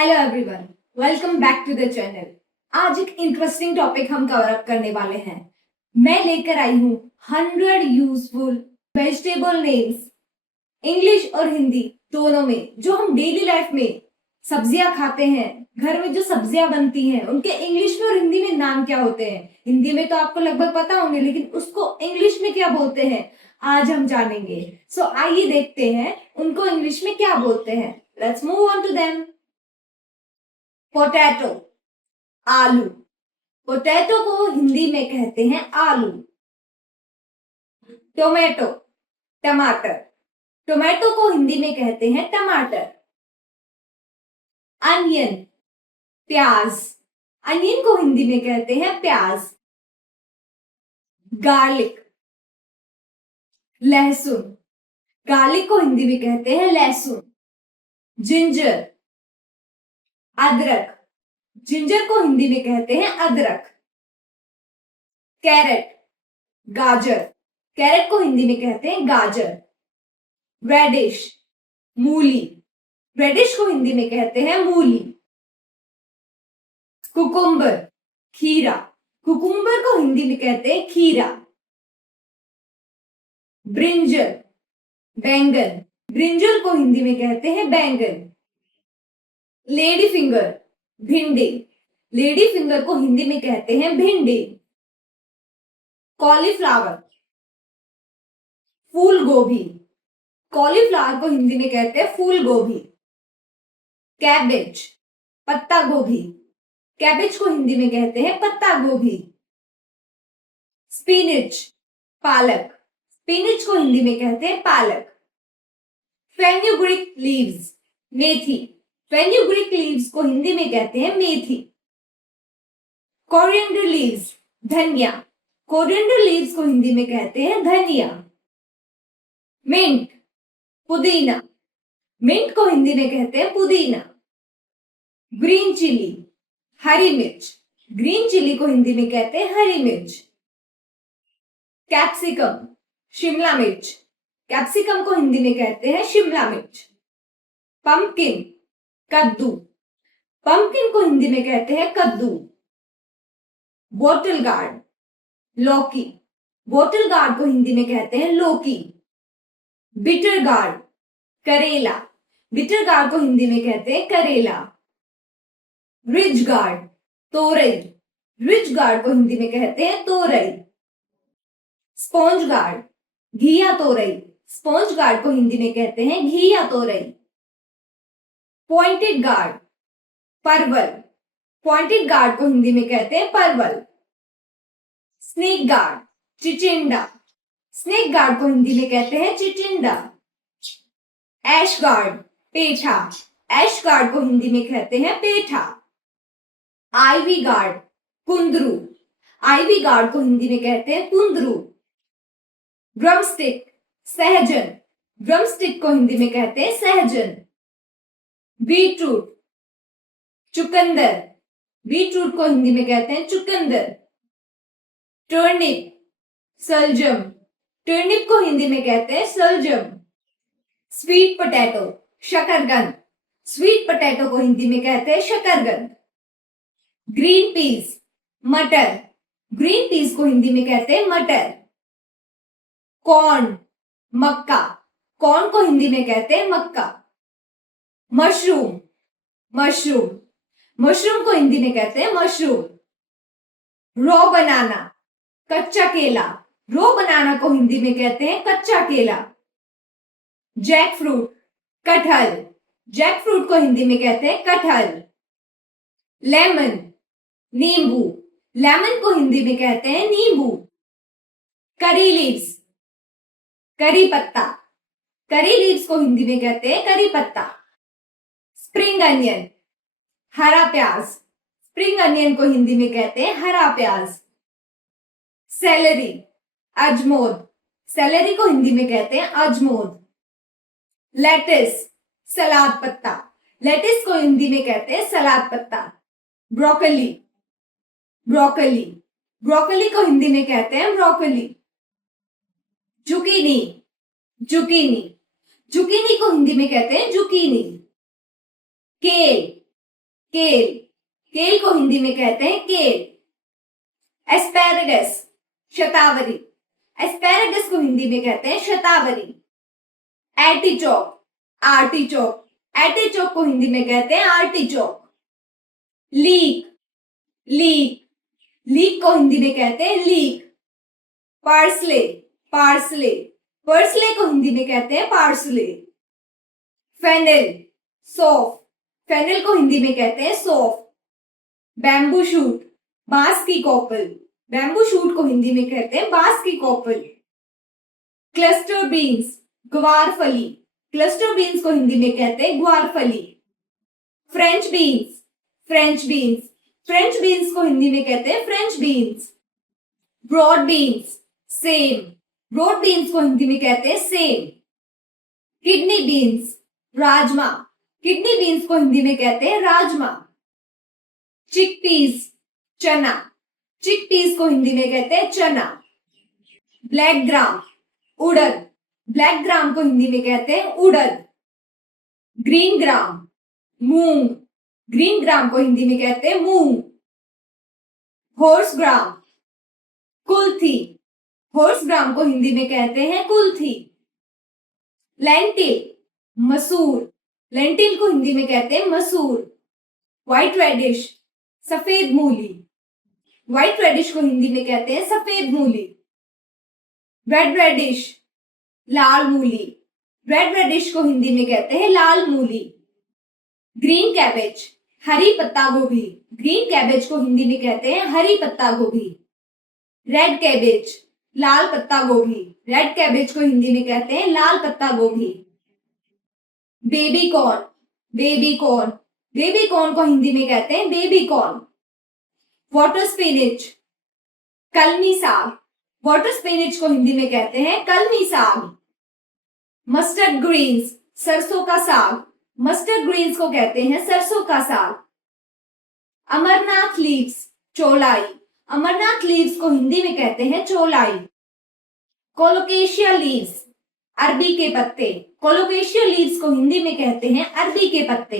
Hello everyone, welcome back to the channel. आज एक interesting topic हम कवर अप करने वाले हैं। मैं लेकर आई हूँ 100 यूजफुल वेजिटेबल नेम्स, इंग्लिश और हिंदी दोनों में, जो हम डेली लाइफ में सब्जियां खाते हैं। घर में जो सब्जियां बनती हैं उनके इंग्लिश में और हिंदी में नाम क्या होते हैं। हिंदी में तो आपको लगभग पता होंगे, लेकिन उसको इंग्लिश में क्या बोलते हैं आज हम जानेंगे। सो आइए देखते हैं उनको इंग्लिश में क्या बोलते हैं। Let's move on to them. Potato, आलू। पोटैटो को हिंदी में कहते हैं आलू। टोमेटो, टमाटर। टोमेटो को हिंदी में कहते हैं टमाटर। अनियन, प्याज। अनियन को हिंदी में कहते हैं प्याज। गार्लिक, लहसुन। गार्लिक को हिंदी में कहते हैं लहसुन। जिंजर, अदरक। जिंजर को हिंदी में कहते हैं अदरक। कैरेट, गाजर। कैरेट को हिंदी में कहते हैं गाजर। रेडिश, मूली। रेडिश को हिंदी में कहते हैं मूली। कुकुम्बर, खीरा। कुकुम्बर को हिंदी में कहते हैं खीरा। ब्रिंजल, बैंगन। ब्रिंजल को हिंदी में कहते हैं बैंगन। लेडी फिंगर, भिंडी। लेडी फिंगर को हिंदी में कहते हैं भिंडी। कॉलीफ्लावर, फूल गोभी। कॉलीफ्लावर को हिंदी में कहते हैं फूल गोभी। कैबेज, पत्ता गोभी। कैबेज को हिंदी में कहते हैं पत्ता गोभी। स्पिनिच, पालक। स्पिनिच को हिंदी में कहते हैं पालक। फेन्यूग्रीक लीव्स, मेथी। फेन्यूग्रीक लीव्स को हिंदी में कहते हैं मेथी। कोरिएंडर लीव्स, धनिया। कोरिएंडर लीव्स को हिंदी में कहते हैं धनिया। मिंट, पुदीना। मिंट को हिंदी में कहते हैं पुदीना। ग्रीन चिली, हरी मिर्च। ग्रीन चिली को हिंदी में कहते हैं हरी मिर्च। कैप्सिकम, शिमला मिर्च। कैप्सिकम को हिंदी में कहते हैं शिमला मिर्च। पंपकिन, कद्दू। पंपकिन को हिंदी में कहते हैं कद्दू। बोटल गार्ड, लौकी। बोटल गार्ड को हिंदी में कहते हैं लौकी। बिटर गार्ड, करेला। बिटर गार्ड को हिंदी में कहते हैं करेला। रिज गार्ड, तोरई। रिज गार्ड को हिंदी में कहते हैं तोरई। स्पॉन्ज गार्ड, घिया तोरई। स्पॉन्ज गार्ड को हिंदी में कहते हैं घिया तोरई। पॉइंटेड गार्ड, परवल। पॉइंटेड गार्ड को हिंदी में कहते हैं परवल। स्नेक गार्ड, चिचिंडा। स्नेक गार्ड को हिंदी में कहते हैं चिचिंडा। ऐश गार्ड, पेठा। ऐश गार्ड को हिंदी में कहते हैं पेठा। आईवी गार्ड, कुंदरू। आईवी गार्ड को हिंदी में कहते हैं कुंदरू। ड्रमस्टिक, सहजन। ड्रमस्टिक को हिंदी में कहते हैं सहजन। बीटरूट, चुकंदर। बीटरूट को हिंदी में कहते हैं चुकंदर। टर्निप, सलजम। टर्निप को हिंदी में कहते हैं सलजम। स्वीट पोटैटो, शकरकंद। स्वीट पोटैटो को हिंदी में कहते हैं शकरकंद। ग्रीन पीस, मटर। ग्रीन पीस को हिंदी में कहते हैं मटर। कॉर्न, मक्का। कॉर्न को हिंदी में कहते हैं मक्का। Mushroom, mushroom. मशरूम को हिंदी में कहते हैं मशरूम। रॉ बनाना, कच्चा केला। रॉ बनाना को हिंदी में कहते हैं कच्चा केला। जैक फ्रूट, कटहल। जैक फ्रूट को हिंदी में कहते हैं कटहल। लेमन, नींबू। लेमन को हिंदी में कहते हैं नींबू। करी लीव्स, करी पत्ता। करी लीव्स को हिंदी में कहते हैं करी पत्ता। स्प्रिंग अनियन, हरा प्याज। स्प्रिंग अनियन को हिंदी में कहते हैं हरा प्याज। सेलरी, अजमोद। सेलरी को हिंदी में कहते हैं अजमोद। लेटिस, सलाद पत्ता। लेटिस को हिंदी में कहते हैं सलाद पत्ता। Broccoli, broccoli. ब्रोकली को हिंदी में कहते हैं ब्रोकली। Zucchini, zucchini. जुकीनी को हिंदी में कहते हैं जुकीनी। केल, केल, केल को हिंदी में कहते हैं केल। एस्पैरागस, शतावरी, एस्पैरागस को हिंदी में कहते हैं शतावरी। एर्टिचोक, आर्टिचोक, एर्टिचोक को हिंदी में कहते हैं आर्टिचोक। लीक, लीक, लीक को हिंदी में कहते हैं लीक। पार्सले, पार्सले, पार्सले को हिंदी में कहते हैं पार्सले। फेनेल, सौंफ, फेनेल को हिंदी में कहते हैं सौंफ। बैम्बू शूट, बांस की कोपल, बैम्बू शूट को हिंदी में कहते हैं बांस की कोपल। क्लस्टर बीन्स, ग्वारफली, क्लस्टर बीन्स को हिंदी में कहते हैं ग्वारफली। French beans, French beans, French beans को हिंदी में कहते हैं फ्रेंच बीन्स। ब्रॉड बीन्स, सेम, ब्रॉड बीन्स को हिंदी में कहते हैं सेम। किडनी बीन्स, राजमा, किडनी बीन्स को हिंदी में कहते हैं राजमा। चिकपीस, चना, चिकपीस को हिंदी में कहते हैं चना। ब्लैक ग्राम, उड़द, ब्लैक ग्राम को हिंदी में कहते हैं उड़द। ग्रीन ग्राम, मूंग, ग्रीन ग्राम को हिंदी में कहते हैं मूंग। हॉर्स ग्राम, कुल्थी, हॉर्स ग्राम को हिंदी में कहते हैं कुल्थी। लेंटिल, मसूर, लेंटिल को हिंदी में कहते हैं मसूर। व्हाइट रेडिश, सफेद मूली, व्हाइट रेडिश को हिंदी में कहते हैं सफेद मूली। रेड रेडिश, लाल मूली, रेड रेडिश को हिंदी में कहते हैं लाल मूली। ग्रीन कैबेज, हरी पत्ता गोभी, ग्रीन कैबेज को हिंदी में कहते हैं हरी पत्ता गोभी। रेड कैबेज, लाल पत्ता गोभी, रेड कैबेज को हिंदी में कहते हैं लाल पत्ता गोभी। Baby corn, baby corn, baby corn को हिंदी में कहते हैं बेबी कॉर्न। वाटर स्पिनिच, कलमी साग, वाटर स्पिनिच को हिंदी में कहते हैं कलमी साग। मस्टर्ड ग्रीन्स, सरसों का साग, मस्टर्ड ग्रीन्स को कहते हैं सरसों का साग। अमरनाथ लीव्स, चौलाई, अमरनाथ लीव्स को हिंदी में कहते हैं चौलाई। कोलोकेशिया लीव्स, अरबी के पत्ते, कोलोकेशिया लीव्स को हिंदी में कहते हैं अरबी के पत्ते।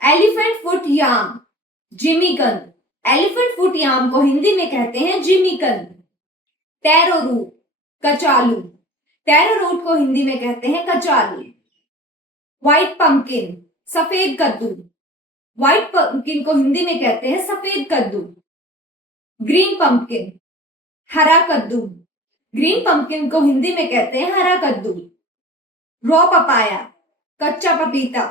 एलिफेंट फुट याम, जिमीकंद, एलिफेंट फुट याम को हिंदी में कहते हैं जिमीकंद। टैरो रूट, कचालू, टैरो रूट को हिंदी में कहते हैं कचालू। व्हाइट पंपकिन, सफेद कद्दू, व्हाइट पंपकिन को हिंदी में कहते हैं सफेद कद्दू। ग्रीन पंपकिन, हरा कद्दू, ग्रीन पंपकिन को हिंदी में कहते हैं हरा कद्दू। रॉ पपाया, कच्चा पपीता,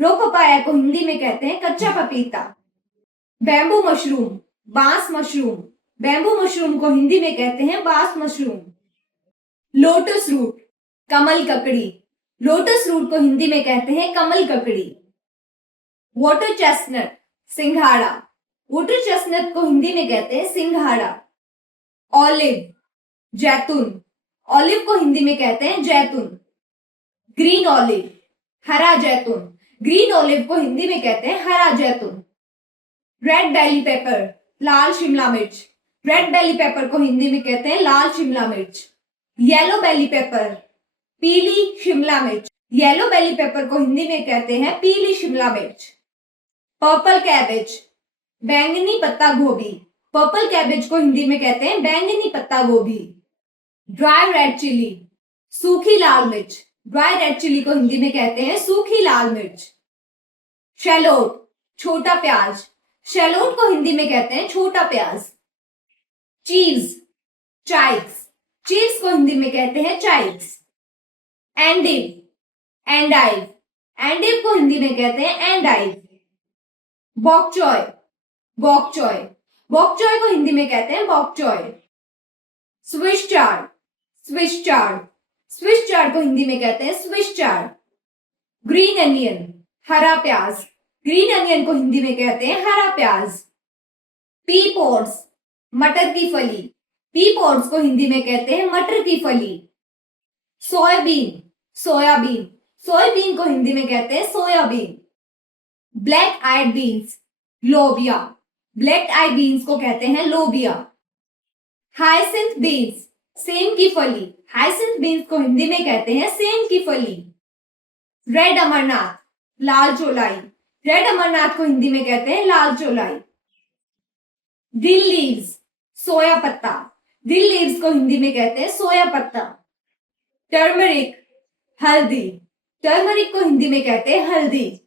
रॉ पपाया को हिंदी में कहते हैं कच्चा पपीता। बैम्बू मशरूम, बांस मशरूम, बैम्बू मशरूम को हिंदी में कहते हैं बांस मशरूम। लोटस रूट, कमल ककड़ी, लोटस रूट को हिंदी में कहते हैं कमल ककड़ी। वाटर चेस्टनट, सिंघाड़ा, वाटर चेस्टनट को हिंदी में कहते हैं सिंघाड़ा। ऑलिव, जैतून, ऑलिव को हिंदी में कहते हैं जैतून। ग्रीन ऑलिव, हरा जैतून, ग्रीन ऑलिव को हिंदी में कहते हैं हरा जैतून। रेड बेली पेपर, लाल शिमला मिर्च, रेड बेली पेपर को हिंदी में कहते हैं लाल शिमला मिर्च। येलो बेली पेपर, पीली शिमला मिर्च, येलो बेली पेपर को हिंदी में कहते हैं पीली शिमला मिर्च। पर्पल कैबेज, बैंगनी पत्ता गोभी, पर्पल कैबेज को हिंदी में कहते हैं बैंगनी पत्ता गोभी। ड्राई रेड चिली, सूखी लाल मिर्च, ड्राई रेड चिली को हिंदी में कहते हैं सूखी लाल मिर्च। शैलोट, छोटा प्याज, शैलोट को हिंदी में कहते हैं छोटा प्याज। चीज, चाइव्स, चीव्स को हिंदी में कहते हैं चाइव्स। एंडिव, एंडाइव, एंडिव को हिंदी में कहते हैं एंडाइव। बॉक चॉय, बॉक चॉय, बॉक चॉय को हिंदी में कहते हैं bok choy. Swiss chard, Swiss chard, Swiss chard को हिंदी में कहते हैं स्विस चार्ड। ग्रीन अनियन, हरा प्याज, ग्रीन अनियन को हिंदी में कहते हैं हरा प्याज। पी पॉड्स, मटर की फली, पी पॉड्स को हिंदी में कहते हैं मटर की फली। सोयाबीन, सोयाबीन, सोयाबीन को हिंदी में कहते हैं सोयाबीन। ब्लैक आइड बीन्स, लोबिया, ब्लैक आई बीन्स को कहते हैं लोबिया। हाइसिंथ बीन्स, सेम की फली, हाइसिंथ बीन्स को हिंदी में कहते हैं सेम की फली। रेड अमरनाथ, लाल चौलाई, रेड अमरनाथ को हिंदी में कहते हैं लाल चौलाई। दिल लीव्स, सोया पत्ता। दिल लीव्स को हिंदी में कहते हैं सोया पत्ता। टर्मरिक, हल्दी। टर्मरिक को हिंदी में कहते हैं हल्दी।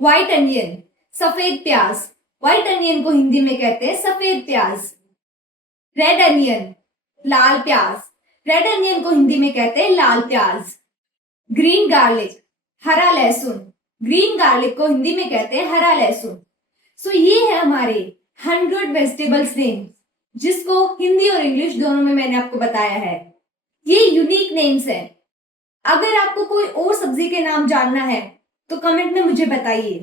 व्हाइट अनियन, सफेद प्याज। व्हाइट अनियन को हिंदी में कहते हैं सफेद प्याज। रेड अनियन, लाल प्याज। रेड अनियन को हिंदी में कहते हैं लाल प्याज। ग्रीन गार्लिक, हरा लहसुन। ग्रीन गार्लिक को हिंदी में कहते हैं हरा लहसुन। सो ये है हमारे 100 वेजिटेबल्स नेम, जिसको हिंदी और इंग्लिश दोनों में मैंने आपको बताया है। ये यूनिक नेम्स हैं। अगर आपको कोई और सब्जी के नाम जानना है तो कमेंट में मुझे बताइए।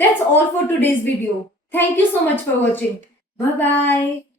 That's all for today's video. Thank you so much for watching. Bye bye.